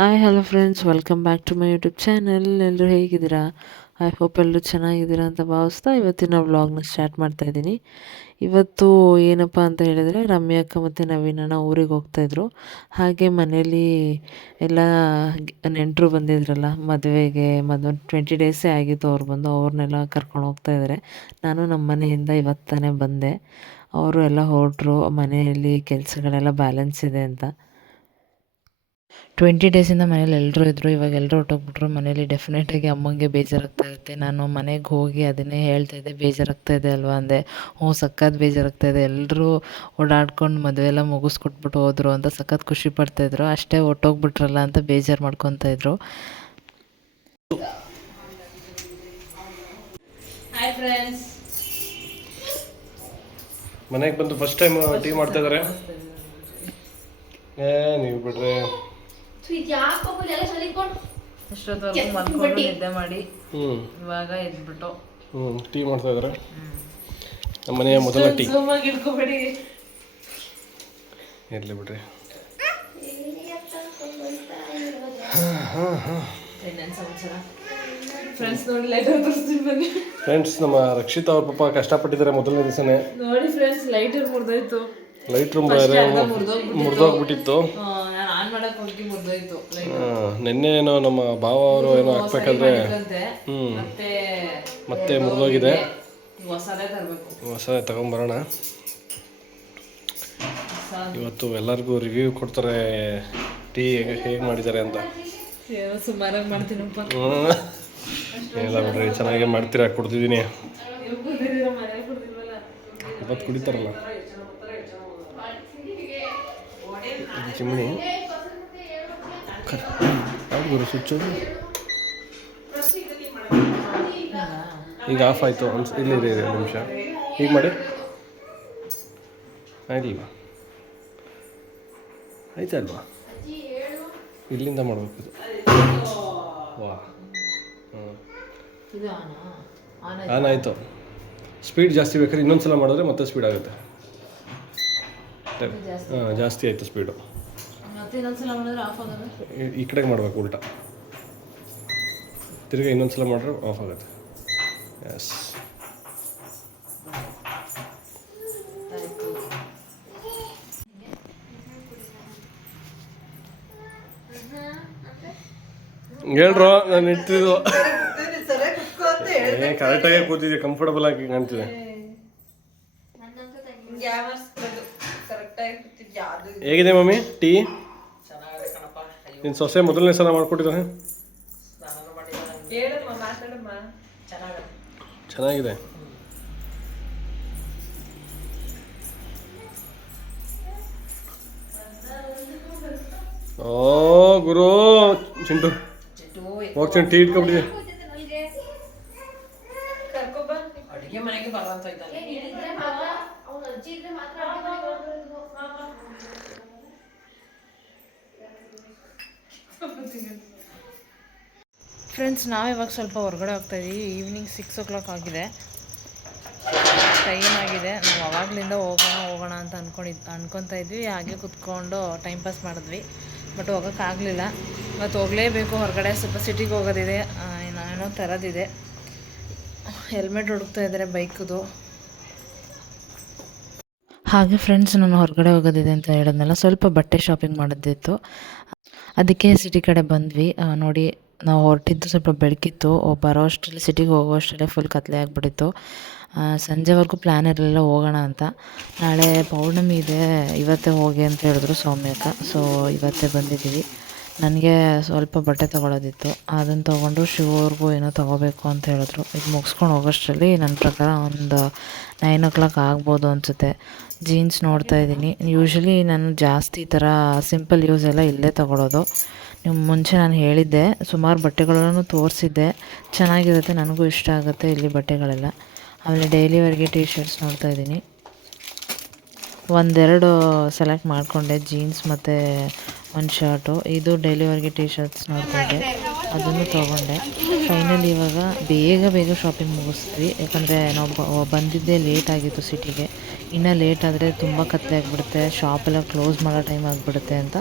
Hi hello friends welcome back to my YouTube channel ಎಲ್ಲರೂ ಹೇಗಿದ್ದೀರಾ? I hope ಎಲ್ಲರೂ ಚೆನ್ನಾಗಿದ್ದೀರಾ ಅಂತ ಭಾವಿಸ್ತಾ ಇವತ್ತಿನ ವ್ಲಾಗ್ನ ಸ್ಟಾರ್ಟ್ ಮಾಡ್ತಾ ಇದ್ದೀನಿ. ಇವತ್ತು ಏನಪ್ಪ ಅಂತ ಹೇಳಿದರೆ ರಮ್ಯಾಕ್ಕ ಮತ್ತು ನವೀನಣ್ಣ ಊರಿಗೆ ಹೋಗ್ತಾಯಿದ್ರು ಹಾಗೆ ಮನೇಲಿ ಎಲ್ಲ ನೆಂಟರು ಬಂದಿದ್ರಲ್ಲ, ಮದುವೆಗೆ ಮದುವೆ ಟ್ವೆಂಟಿ ಡೇಸೇ ಆಗಿತ್ತು ಅವ್ರು ಬಂದು, ಅವ್ರನ್ನೆಲ್ಲ ಕರ್ಕೊಂಡು ಹೋಗ್ತಾ ಇದ್ದಾರೆ ನಾನು ನಮ್ಮ ಮನೆಯಿಂದ ಇವತ್ತಾನೆ ಬಂದೆ. ಅವರು ಎಲ್ಲ ಹೊರಟ್ರು, ಮನೆಯಲ್ಲಿ ಕೆಲಸಗಳೆಲ್ಲ ಬ್ಯಾಲೆನ್ಸ್ ಇದೆ ಅಂತ. ಟ್ವೆಂಟಿ ಡೇಸಿಂದ ಮನೇಲಿ ಎಲ್ಲರೂ ಇದ್ದರು ಇವಾಗ ಎಲ್ಲರೂ ಹೊರ್ಟೋಗ್ಬಿಟ್ರು ಮನೇಲಿ ಡೆಫಿನೆಟಾಗಿ ಅಮ್ಮಂಗೆ ಬೇಜಾರಾಗ್ತಾ ಇರುತ್ತೆ. ನಾನು ಮನೆಗೆ ಹೋಗಿ ಅದನ್ನೇ ಹೇಳ್ತಾ ಇದ್ದೆ ಬೇಜಾರಾಗ್ತಾ ಇದೆ ಅಲ್ವಾ ಅಂದೆ. ಹ್ಞೂ ಸಖತ್ ಬೇಜಾರಾಗ್ತಾ ಇದೆ. ಎಲ್ಲರೂ ಓಡಾಡ್ಕೊಂಡು ಮದುವೆ ಎಲ್ಲ ಮುಗಿಸ್ಕೊಟ್ಬಿಟ್ಟು ಹೋದರು ಅಂತ ಸಖತ್ ಖುಷಿ ಪಡ್ತಾಯಿದ್ರು ಅಷ್ಟೇ ಹೊಟ್ಟೋಗ್ಬಿಟ್ರಲ್ಲ ಅಂತ ಬೇಜಾರು ಮಾಡ್ಕೊತಾ ಇದ್ರು. ಹಾಯ್ ಫ್ರೆಂಡ್ಸ್ ಮನೆಗೆ ಬಂದು ಫಸ್ಟ್ ಟೈಮ್ ಟೀ ಮಾಡ್ತಾ ಇದಾರೆ. ಏ ನೀವು ಬಿಡ್ರಿ. ಇಷ್ಟೊತ್ತವರೆಗೂ ಮಲ್ಕೊಂಡು ನಿದ್ದೆ ಮಾಡಿ ಹ್ಞೂ ಇವಾಗ ಎದ್ಬಿಟ್ಟು. ಹ್ಞೂ ಟೀ ಮಾಡ್ತಾ ಇದಾರೆ? ನಮ್ಮ ಮನೆಯ ಮೊದಲ ಟೀ. ಸುಮ್ಮಾಗಿ ಇಟ್ಕೋಬೇಡಿ. ಇರಲಿ ಬಿಡ್ರಿ. ಫ್ರೆಂಡ್ಸ್ ನೋಡಿ ಲೈಟರ್ ತೋರಿಸ್ತೀನಿ ಫ್ರೆಂಡ್ಸ್ ನಮ್ಮ ರಕ್ಷಿತ್ ಅವ್ರ ಪಾಪ ಕಷ್ಟಪಟ್ಟಿದ್ದಾರೆ ಮೊದಲನೇ ದಿವಸನೇ. ನೋಡಿ ಫ್ರೆಂಡ್ಸ್ ಲೈಟರ್ ಮುರಿದೋಯ್ತು. ಲೈಟ್ ರೂಮ್ ಮುರಿದೋಗ್ಬಿಟ್ಟಿತ್ತು. ಹೋಗಿ ಮುರಿದೋಯ್ತು ನಿನ್ನೆ ಏನೋ ನಮ್ಮ ಭಾವ ಅವರು ಏನೋ ಹಾಕ್ಬೇಕಂದ್ರೆ ಹ್ಮ್. ಹ್ಞೂ ಮತ್ತೆ ಮುರಿದೋಗಿದೆ. ಹೊಸದೇ ತರಬೇಕು. ಹೊಸ ತಗೊಂಬರೋಣ. ಇವತ್ತು ಎಲ್ಲರಿಗೂ ರಿವ್ಯೂ ಕೊಡ್ತಾರೆ. ಟೀ ಹೇಗೆ ಹೇಗೆ ಮಾಡಿದ್ದಾರೆ ಅಂತ. ಏನೋ ಸುಮಾರಾಗಿ ಮಾಡ್ತೀನಪ್ಪ. ಬಿಡ್ರಿ ಚೆನ್ನಾಗೇ ಮಾಡ್ತೀರಾ? ಕುಡ್ದಿದ್ದೀನಿ. ಇವತ್ತು ಕುಡಿತಾರಲ್ಲ. ಕರ್- ಯಾವ್ದು ಗುರು ಸ್ವಿಚ್ಚು ಈಗ ಆಫ್ ಆಯಿತು ಅನ್ಸ್ ಇಲ್ಲಿ ಎರಡು ಒಂದು ನಿಮಿಷ. ಈಗ ಮಾಡಿ. ಆಗಲಿಲ್ಲ ಆಯ್ತಾ ಅಲ್ವಾ ಇಲ್ಲಿಂದ ಮಾಡಬೇಕು ಇದು. ವಾ. ಆನ್ ಆಯಿತು? ಸ್ಪೀಡ್ ಜಾಸ್ತಿ ಬೇಕಾದ್ರೆ ಇನ್ನೊಂದು ಸಲ ಮಾಡಿದ್ರೆ ಮತ್ತೆ ಸ್ಪೀಡ್ ಆಗುತ್ತೆ. ಹಾಂ ಜಾಸ್ತಿ ಆಯಿತು ಸ್ಪೀಡು ಈ- ಈ ಕಡೆಗೆ ಮಾಡ್ಬೇಕು ಉಲ್ಟಾ. ತಿರ್ಗಿ ಇನ್ನೊಂದ್ಸಲ ಮಾಡಿದ್ರೆ ಆಫ್ ಆಗುತ್ತೆ. ಎಸ್ ಆಯ್ತು ಹೇಳ್ರು ನಾನು ಇಟ್ಟಿದ್ದು. ಕರೆಕ್ಟಾಗಿ ಕೂತಿದ್ದೆ ಕಂಫರ್ಟಬಲ್ ಆಗಿ ಕಾಣ್ತಿದೆ. ಹೇಗಿದೆ ಮಮ್ಮಿ? ಟೀ ನಿನ್ನ ಸೊಸೆ ಮೊದಲನೇ ಸಲ ಮಾಡ್ಕೊಟ್ಟಿದ್ದಾನೆ ಚೆನ್ನಾಗಿದೆ. ಓ ಗುರು ಚಿಂಟು. ಹೋಗ್ತೀನಿ ಟೀ ಇಟ್ಕೊಬಿಟ್ಟಿದೆ ಅಡುಗೆ ಮನೆಗೆ ಬರಂತ ಇದ್ದಾನೆ ಫ್ರೆಂಡ್ಸ್ ನಾವಿವಾಗ ಸ್ವಲ್ಪ ಹೊರಗಡೆ ಹೋಗ್ತಾ ಇದೀವಿ. ಈವ್ನಿಂಗ್ ಸಿಕ್ಸ್ ಓ ಕ್ಲಾಕ್ ಆಗಿದೆ. ಟೈಮ್ ಆಗಿದೆ. ನಾವು ಅವಾಗಲಿಂದ ಹೋಗೋಣ ಹೋಗೋಣ ಅಂತ ಅಂದ್ಕೊಂಡಿದ್ ಅಂದ್ಕೊತಾ ಇದ್ವಿ. ಹಾಗೆ ಕುತ್ಕೊಂಡು ಟೈಮ್ ಪಾಸ್ ಮಾಡಿದ್ವಿ. ಬಟ್ ಹೋಗೋಕ್ಕಾಗಲಿಲ್ಲ ಮತ್ತು ಹೋಗಲೇಬೇಕು. ಹೊರಗಡೆ ಸ್ವಲ್ಪ ಸಿಟಿಗೆ ಹೋಗೋದಿದೆ. ಏನೋ ಥರದಿದೆ ಹೆಲ್ಮೆಟ್ ಹುಡುಕ್ತಾ ಇದ್ದಾರೆ ಬೈಕ್ದು. ಹಾಗೆ ಫ್ರೆಂಡ್ಸ್ ನಾನು ಹೊರಗಡೆ ಹೋಗೋದಿದೆ ಅಂತ ಹೇಳಿದ್ನಲ್ಲ. ಸ್ವಲ್ಪ ಬಟ್ಟೆ ಶಾಪಿಂಗ್ ಮಾಡೋದಿತ್ತು ಅದಕ್ಕೆ ಸಿಟಿ ಕಡೆ ಬಂದ್ವಿ. ನೋಡಿ, ನಾವು ಹೊರಟಿದ್ದು ಸ್ವಲ್ಪ ಬೆಳಕಿತ್ತು. ಬರೋ ಅಷ್ಟರಲ್ಲಿ ಸಿಟಿಗೆ ಹೋಗೋ ಅಷ್ಟರಲ್ಲೇ ಫುಲ್ ಕತ್ಲೆ ಆಗಿಬಿಟ್ಟಿತ್ತು. ಸಂಜೆವರೆಗೂ ಪ್ಲ್ಯಾನ್ ಇರಲಿಲ್ಲ, ಹೋಗೋಣ ಅಂತ. ನಾಳೆ ಪೌರ್ಣಮಿ ಇದೆ, ಇವತ್ತೇ ಹೋಗಿ ಅಂತ ಹೇಳಿದ್ರು ಸೌಮ್ಯಕ್ಕ. ಸೊ ಇವತ್ತೇ ಬಂದಿದ್ದೀವಿ. ನನಗೆ ಸ್ವಲ್ಪ ಬಟ್ಟೆ ತೊಗೊಳೋದಿತ್ತು. ಅದನ್ನು ತೊಗೊಂಡು ಶಿವವ್ರಿಗೂ ಏನೋ ತೊಗೋಬೇಕು ಅಂತ ಹೇಳಿದ್ರು. ಇದು ಮುಗಿಸ್ಕೊಂಡು ಹೋಗೋಷ್ಟರಲ್ಲಿ ನನ್ನ ಪ್ರಕಾರ ಒಂದು ನೈನ್ ಓ ಕ್ಲಾಕ್ ಆಗ್ಬೋದು ಅನಿಸುತ್ತೆ. ಜೀನ್ಸ್ ನೋಡ್ತಾ ಇದ್ದೀನಿ. ಯೂಶ್ವಲಿ ನಾನು ಜಾಸ್ತಿ ಈ ಥರ ಸಿಂಪಲ್ ಯೂಸ್ ಎಲ್ಲ ಇಲ್ಲೇ ತೊಗೊಳೋದು. ನೀವು ಮುಂಚೆ ನಾನು ಹೇಳಿದ್ದೆ, ಸುಮಾರು ಬಟ್ಟೆಗಳನ್ನು ತೋರಿಸಿದ್ದೆ. ಚೆನ್ನಾಗಿರುತ್ತೆ, ನನಗೂ ಇಷ್ಟ ಆಗುತ್ತೆ ಇಲ್ಲಿ ಬಟ್ಟೆಗಳೆಲ್ಲ. ಆಮೇಲೆ ಡೈಲಿ ವೇರ್ಗೆ ಟೀ ಶರ್ಟ್ಸ್ ನೋಡ್ತಾ ಇದ್ದೀನಿ. ಒಂದೆರಡು ಸೆಲೆಕ್ಟ್ ಮಾಡಿಕೊಂಡೆ ಜೀನ್ಸ್ ಮತ್ತು ಒಂದು ಶರ್ಟು, ಇದು ಡೈಲಿ ಟಿ ಶರ್ಟ್ಸ್ ನೋಡ್ತಿದ್ದೆ ಅದನ್ನು ತೊಗೊಂಡೆ. ಫೈನಲ್ ಇವಾಗ ಬೇಗ ಬೇಗ ಶಾಪಿಂಗ್ ಮುಗಿಸ್ತೀವಿ ಯಾಕಂದರೆ ನಾವು ಬಂದಿದ್ದೇ ಲೇಟ್ ಆಗಿತ್ತು ಸಿಟಿಗೆ ಇನ್ನು ಲೇಟ್ ಆದರೆ ತುಂಬ ಕತ್ತೆ ಆಗಿಬಿಡುತ್ತೆ ಶಾಪೆಲ್ಲ ಕ್ಲೋಸ್ ಮಾಡೋ ಟೈಮ್ ಆಗಿಬಿಡುತ್ತೆ ಅಂತ.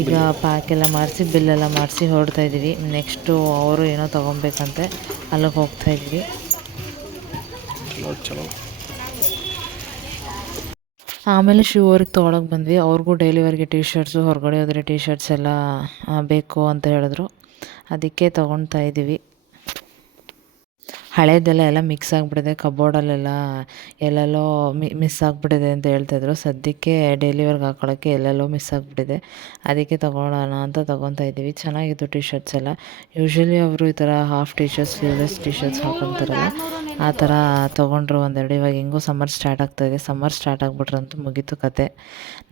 ಈಗ ಪ್ಯಾಕ್ ಎಲ್ಲ ಮಾಡಿಸಿ ಬಿಲ್ಲೆಲ್ಲ ಮಾಡಿಸಿ ಹೊರಡ್ತಾ ಇದ್ದೀವಿ. ನೆಕ್ಸ್ಟು ಅವರು ಏನೋ ತೊಗೊಬೇಕಂತೆ, ಅಲ್ಲಿಗೆ ಹೋಗ್ತಾ ಚಲೋ. ಆಮೇಲೆ ಶೂ ಅವ್ರಿಗೆ ತೊಗೊಳಕ್ಕೆ ಬಂದ್ವಿ. ಅವ್ರಿಗೂ ಡೈಲಿ ವೇರ್ಗೆ ಟಿ ಶರ್ಟ್ಸು ಹೊರಗಡೆ ಹೋದರೆ ಟಿ ಶರ್ಟ್ಸ್ ಎಲ್ಲ ಬೇಕು ಅಂತ ಹೇಳಿದ್ರು. ಅದಕ್ಕೆ ತೊಗೊಳ್ತಾ ಇದ್ದೀವಿ. ಹಳೇದೆಲ್ಲ ಎಲ್ಲ ಮಿಕ್ಸ್ ಆಗಿಬಿಟ್ಟಿದೆ ಕಬೋರ್ಡಲ್ಲೆಲ್ಲ ಎಲ್ಲೆಲ್ಲೋ ಮಿ ಮಿಸ್ ಆಗಿಬಿಟ್ಟಿದೆ ಅಂತ ಹೇಳ್ತಾಯಿದ್ರು ಸದ್ಯಕ್ಕೆ ಡೈಲಿ ವರ್ಕ್ ಹಾಕೊಳ್ಳೋಕ್ಕೆ ಎಲ್ಲೆಲ್ಲೋ ಮಿಸ್ ಆಗಿಬಿಟ್ಟಿದೆ. ಅದಕ್ಕೆ ತೊಗೊಳೋಣ ಅಂತ ತೊಗೊತಾ ಇದ್ದೀವಿ. ಚೆನ್ನಾಗಿತ್ತು ಟಿ ಶರ್ಟ್ಸ್ ಎಲ್ಲ. ಯೂಶ್ವಲಿ ಅವರು ಈ ಥರ half T shirts sleeveless T shirts ಹಾಕೊತಾರಲ್ಲ, ಆ ಥರ ತೊಗೊಂಡ್ರು ಒಂದೆರಡು. ಇವಾಗ ಹೆಂಗೋ ಸಮ್ಮರ್ ಸ್ಟಾರ್ಟ್ ಆಗ್ತಾಯಿದೆ ಸಮ್ಮರ್ ಸ್ಟಾರ್ಟ್ ಆಗಿಬಿಟ್ರಂತೂ ಮುಗೀತು ಕತೆ.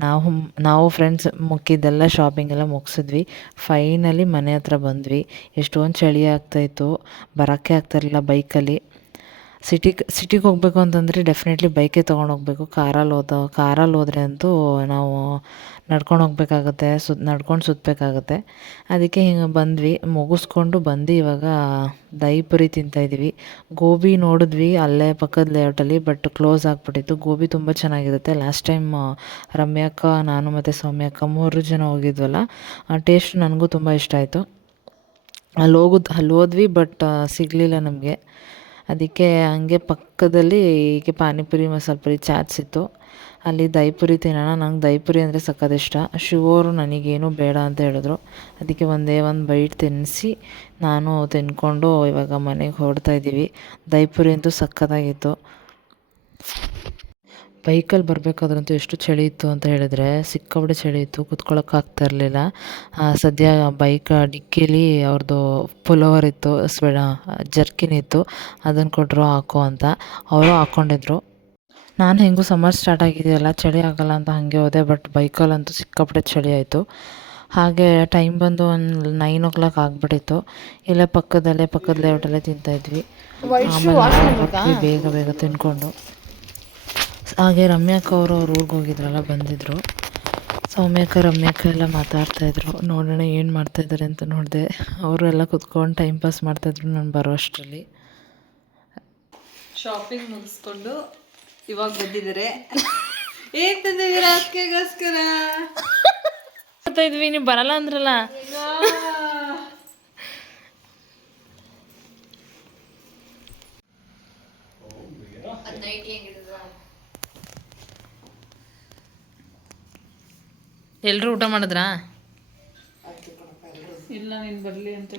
ನಾವು ನಾವು ಫ್ರೆಂಡ್ಸ್ ಮುಕ್ಕಿದ್ದೆಲ್ಲ ಶಾಪಿಂಗ್ ಎಲ್ಲ ಮುಗಿಸಿದ್ವಿ. ಫೈನಲಿ ಮನೆ ಹತ್ರ ಬಂದ್ವಿ. ಎಷ್ಟೊಂದು ಚಳಿ ಆಗ್ತಾಯಿತ್ತು ಬರೋಕ್ಕೆ ಆಗ್ತಾಯಿರಲಿಲ್ಲ ಬೈಕಲ್ಲಿ ಸಿಟಿಗೆ ಸಿಟಿಗೆ ಹೋಗಬೇಕು ಅಂತಂದರೆ ಡೆಫಿನೆಟ್ಲಿ ಬೈಕೇ ತೊಗೊಂಡು ಹೋಗಬೇಕು. ಕಾರಲ್ಲಿ ಹೋದ ಕಾರಲ್ಲಿ ಹೋದರೆ ಅಂತೂ ನಾವು ನಡ್ಕೊಂಡು ಹೋಗ್ಬೇಕಾಗುತ್ತೆ, ಸುತ್, ನಡ್ಕೊಂಡು ಸುತ್ತಬೇಕಾಗತ್ತೆ ಅದಕ್ಕೆ ಹಿಂಗೆ ಬಂದ್ವಿ, ಮುಗಿಸ್ಕೊಂಡು ಬಂದು ಇವಾಗ ದಹಿಪುರಿ ತಿಂತಾಯಿದ್ವಿ ಗೋಬಿ ನೋಡಿದ್ವಿ ಅಲ್ಲೇ ಪಕ್ಕದ ಲೇಔಟಲ್ಲಿ ಬಟ್ ಕ್ಲೋಸ್ ಆಗಿಬಿಟ್ಟಿತ್ತು. ಗೋಬಿ ತುಂಬ ಚೆನ್ನಾಗಿರುತ್ತೆ. ಲಾಸ್ಟ್ ಟೈಮ್ ರಮ್ಯಕ್ಕ, ನಾನು ಮತ್ತು ಸೌಮ್ಯಕ್ಕ ಮೂರು ಜನ ಹೋಗಿದ್ವಲ್ಲ, ಆ ಟೇಸ್ಟ್ ನನಗೂ ತುಂಬ ಇಷ್ಟ ಆಯಿತು. ಅಲ್ಲಿ ಹೋಗುದು, ಅಲ್ಲಿ ಹೋದ್ವಿ ಬಟ್ ಸಿಗಲಿಲ್ಲ ನಮಗೆ. ಅದಕ್ಕೆ ಹಂಗೆ ಪಕ್ಕದಲ್ಲಿ ಹೀಗೆ ಪಾನಿಪುರಿ ಮಸಾಲೆ ಪುರಿ ಚಾಟ್ಸ್ ಇತ್ತು. ಅಲ್ಲಿ ದೈಪುರಿ ತಿನ್ನೋಣ, ನಂಗೆ ದೈಪುರಿ ಅಂದರೆ ಸಖತ್ ಇಷ್ಟ. ಶಿವರು ನನಗೇನು ಬೇಡ ಅಂತ ಹೇಳಿದ್ರು. ಅದಕ್ಕೆ ಒಂದೇ ಒಂದು ಬೈಟ್ ತಿನ್ನಿಸಿ ನಾನು ತಿನ್ಕೊಂಡು ಇವಾಗ ಮನೆಗೆ ಹೊರಡ್ತಾ ಇದ್ದೀವಿ ದೈಪುರಿ ಅಂತೂ ಸಖತ್ತಾಗಿತ್ತು. ಬೈಕಲ್ಲಿ ಬರಬೇಕಾದ್ರಂತೂ ಎಷ್ಟು ಚಳಿ ಇತ್ತು ಅಂತ ಹೇಳಿದ್ರೆ ಸಿಕ್ಕಾಪಟ್ಟೆ ಚಳಿ ಇತ್ತು ಕುತ್ಕೊಳ್ಳೋಕೆ ಆಗ್ತಾ ಇರಲಿಲ್ಲ. ಸದ್ಯ ಬೈಕ್ ಡಿಕ್ಕಿಲಿ ಅವ್ರದ್ದು ಪುಲೋವರ್ ಇತ್ತು ಸ್ವೆಡ ಜರ್ಕಿನ್ ಇತ್ತು. ಅದನ್ನು ಕೊಟ್ಟರು ಹಾಕೋ ಅಂತ. ಅವರು ಹಾಕ್ಕೊಂಡಿದ್ರು ನಾನು ಹೆಂಗೂ ಸಮ್ಮರ್ ಸ್ಟಾರ್ಟ್ ಆಗಿದೆಯಲ್ಲ ಚಳಿ ಆಗಲ್ಲ ಅಂತ ಹಾಗೆ ಹೋದೆ ಬಟ್ ಬೈಕಲ್ಲಂತೂ ಸಿಕ್ಕಾಪಟ್ಟೆ ಚಳಿ ಆಯಿತು. ಹಾಗೆ ಟೈಮ್ ಬಂದು ಒಂದು ನೈನ್ ಓ ಕ್ಲಾಕ್ ಆಗಿಬಿಟ್ಟಿತ್ತು. ಇಲ್ಲೇ ಪಕ್ಕದಲ್ಲೇ ಪಕ್ಕದ ಲೇಔಟಲ್ಲೇ ತಿಂತಾಯಿದ್ವಿ ಆಮೇಲೆ ಬೇಗ ಬೇಗ ತಿನ್ಕೊಂಡು. ಹಾಗೆ ರಮ್ಯಾಕ್ಕ ಅವರು ಅವ್ರ ಊರಿಗೆ ಹೋಗಿದ್ರಲ್ಲ ಬಂದಿದ್ದರು ಸೌಮ್ಯಕ್ಕ ರಮ್ಯಾಕ ಎಲ್ಲ ಮಾತಾಡ್ತಾಯಿದ್ರು ನೋಡೋಣ ಏನು ಮಾಡ್ತಾಯಿದ್ದಾರೆ ಅಂತ ನೋಡಿದೆ. ಅವರು ಎಲ್ಲ ಕುತ್ಕೊಂಡು ಟೈಮ್ ಪಾಸ್ ಮಾಡ್ತಾಯಿದ್ರು ನಾನು ಬರೋ ಅಷ್ಟರಲ್ಲಿ. ಶಾಪಿಂಗ್ ಮುಗಿಸ್ಕೊಂಡು ಇವಾಗ ಬಂದಿದ್ದಾರೆ. ಏನ್ ತಂದಿದ್ದೀರಾ ಅದಕ್ಕೆಗೋಸ್ಕರ ಇದ್ವಿ ನೀವು ಬರಲ್ಲ ಅಂದ್ರಲ್ಲ. ಎಲ್ಲರೂ ಊಟ ಮಾಡಿದ್ರಾ? ಇಲ್ಲ ನೀನು ಬರಲಿ ಅಂತ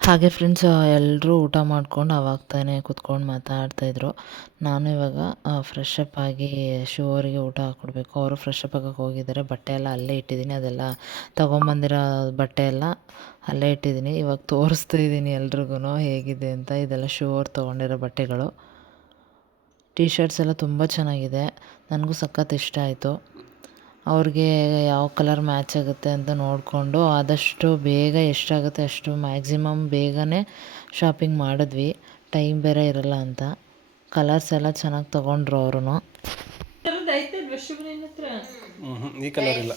ಹಾಗೆ ಫ್ರೆಂಡ್ಸ್ ಎಲ್ಲರೂ ಊಟ ಮಾಡ್ಕೊಂಡು ಅವಾಗ ತಾನೇ ಕುತ್ಕೊಂಡು ಮಾತಾಡ್ತಾಯಿದ್ರು ನಾನು ಇವಾಗ ಫ್ರೆಶ್ ಅಪ್ ಆಗಿ ಶೂ ಅವರಿಗೆ ಊಟ ಹಾಕ್ಕೊಡ್ಬೇಕು ಅವರು ಫ್ರೆಶ್ ಅಪ್ ಆಗಕ್ಕೆ ಹೋಗಿದ್ದಾರೆ. ಬಟ್ಟೆ ಎಲ್ಲ ಅಲ್ಲೇ ಇಟ್ಟಿದ್ದೀನಿ. ಅದೆಲ್ಲ ತೊಗೊಂಬಂದಿರೋ ಬಟ್ಟೆ ಎಲ್ಲ ಅಲ್ಲೇ ಇಟ್ಟಿದ್ದೀನಿ. ಇವಾಗ ತೋರಿಸ್ತಾ ಇದ್ದೀನಿ ಎಲ್ರಿಗೂ ಹೇಗಿದೆ ಅಂತ. ಇದೆಲ್ಲ ಶೂ ಅವ್ರು ತೊಗೊಂಡಿರೋ ಬಟ್ಟೆಗಳು. ಟಿ ಶರ್ಟ್ಸ್ ಎಲ್ಲ ತುಂಬ ಚೆನ್ನಾಗಿದೆ. ನನಗೂ ಸಖತ್ ಇಷ್ಟ ಆಯಿತು. ಅವ್ರಿಗೆ ಯಾವ ಕಲರ್ ಮ್ಯಾಚ್ ಆಗುತ್ತೆ ಅಂತ ನೋಡಿಕೊಂಡು ಆದಷ್ಟು ಬೇಗ ಎಷ್ಟಾಗುತ್ತೆ ಅಷ್ಟು ಮ್ಯಾಕ್ಸಿಮಮ್ ಬೇಗನೆ ಶಾಪಿಂಗ್ ಮಾಡಿದ್ವಿ. ಟೈಮ್ ಬೇರೆ ಇರಲ್ಲ ಅಂತ. ಕಲರ್ಸ್ ಎಲ್ಲ ಚೆನ್ನಾಗಿ ತೊಗೊಂಡ್ರು ಅವರು ಈ ಕಲರ್ ಇಲ್ಲ.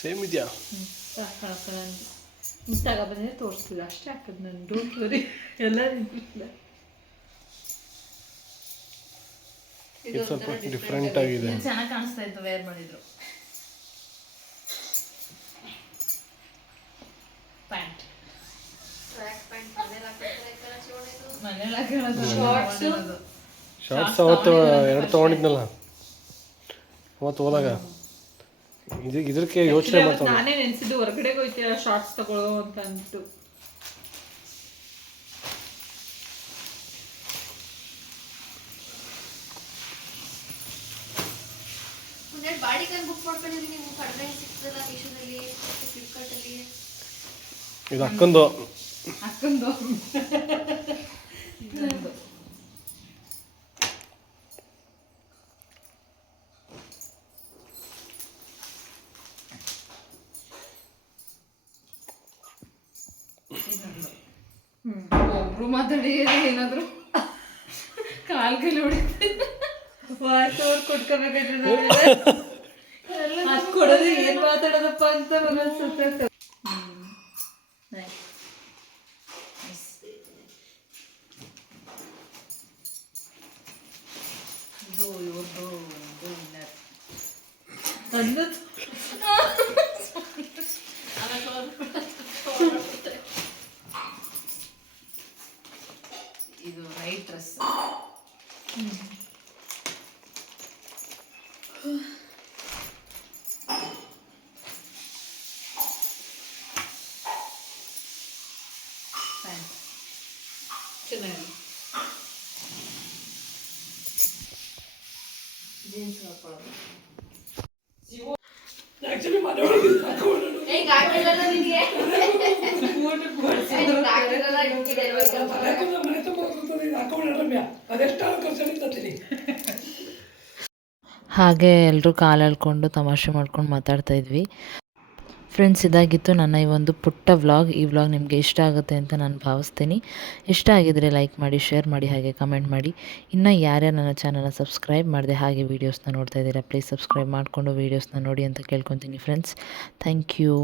ಸೇಮ್ ಇದೆಯಾ? ತಗೊಬಂದ್ರೆ ತೋರಿಸ್ತಿಲ್ಲ. ಅಷ್ಟೇ ಹಾಕದ್ ನಾನು. ಡೋಂಟ್ ವರಿ ಎಲ್ಲ ಇದು ಸ್ವಲ್ಪ ಡಿಫ್ರೆಂಟ್ ಆಗಿದೆ. ಚೆನ್ನಾಗಿ ಕಾಣಿಸ್ತಾ ಇತ್ತು ವೇರ್ ಮಾಡಿದ್ರು. ಪ್ಯಾಂಟ್ ಶಾರ್ಟ್ಸ್ ಅವತ್ತು ಎರಡು ತಗೊಂಡಿದ್ನಲ್ಲ. ಅವತ್ತು ಹೋದಾಗ. ಇದು ಇದಕ್ಕೆ ಯೋಚನೆ ಮಾಡ್ತಾನೆ ನಾನೇ ನೆನ್ಸಿದ್ದು ಹೊರಗಡೆ ಹೋಯ್ತೀರ ಶಾರ್ಟ್ಸ್ ತಗೊಳ್ಳೋ ಅಂತ ಅಂದ್ಬಿಟ್ಟು. ಕಡಿಮೆ ಸಿಗ್ತದಲ್ಲ ಮೀಶೋದಲ್ಲಿ ಫ್ಲಿಪ್ಕಾರ್ಟಲ್ಲಿ? ಇದು ಅಕ್ಕಂದು. ಅಕ್ಕಂದು. ಒಬ್ರು ಮಾತಾಡಿ ಏನಾದ್ರು ಕಾಲ್ ಕೈಲಿ ಹೊಡಿತೀವಿ ವಾಯ್ಸ್ ಅವ್ರು ಕೊಟ್ಕೋಬೇಕಾದ್ರೆ ಕೊಡೋದು ಏನ್ ಮಾತಾಡೋದಪ್ಪ ಅಂತ ಅನ್ಸುತ್ತೆ ಚೆನ್ನಾಗಿ ಹಾಗೆ ಎಲ್ಲರೂ ಕಾಲು ಎಳ್ಕೊಂಡು ತಮಾಷೆ ಮಾಡ್ಕೊಂಡು ಮಾತಾಡ್ತಾ ಇದ್ವಿ. ಫ್ರೆಂಡ್ಸ್ ಇದಾಗಿತ್ತು ನನ್ನ ಈ ಒಂದು ಪುಟ್ಟ ವ್ಲಾಗ್ ಈ ವ್ಲಾಗ್ ನಿಮಗೆ ಇಷ್ಟ ಆಗುತ್ತೆ ಅಂತ ನಾನು ಭಾವಿಸ್ತೀನಿ. ಇಷ್ಟ ಆಗಿದರೆ ಲೈಕ್ ಮಾಡಿ ಶೇರ್ ಮಾಡಿ, ಹಾಗೆ ಕಮೆಂಟ್ ಮಾಡಿ. ಇನ್ನು ಯಾರ್ಯಾರು ನನ್ನ ಚಾನಲ್ನ ಸಬ್ಸ್ಕ್ರೈಬ್ ಮಾಡಿದೆ ಹಾಗೆ ವೀಡಿಯೋಸ್ನ ನೋಡ್ತಾ ಇದ್ದೀರಾ ಪ್ಲೀಸ್ ಸಬ್ಸ್ಕ್ರೈಬ್ ಮಾಡಿಕೊಂಡು ವೀಡಿಯೋಸ್ನ ನೋಡಿ ಅಂತ ಕೇಳ್ಕೊತೀನಿ ಫ್ರೆಂಡ್ಸ್ ಥ್ಯಾಂಕ್ ಯು